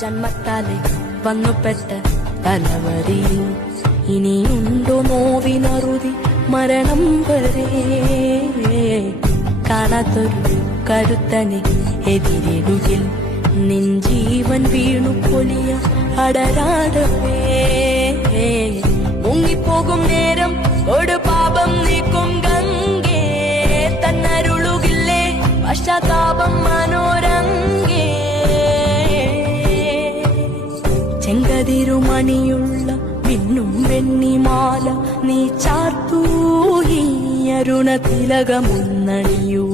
ജന്മത്താലെ വന്നുപെട്ട തലവരിയിൽ ഇനിയുണ്ടോ നോവിനറുതി മരണം വരെ കാണാത്തൊരു കരുത്തനെ എതിരിടുകിൽ നിൻ ജീവൻ വീണു പൊലിയ അടരാടവേ മുങ്ങിപ്പോകും നേരം ഒരു പാപം നീക്കും ഗംഗേ തന്നരുളുകില്ലേ പശ്ചാത്താപം മനോരംഗേ ചെങ്കതിരുമണിയുള്ള മിന്നും വെണ്ണിമാല നീ ചാർത്തൂ ഈ അരുണ തിലകമുന്നണിയൂ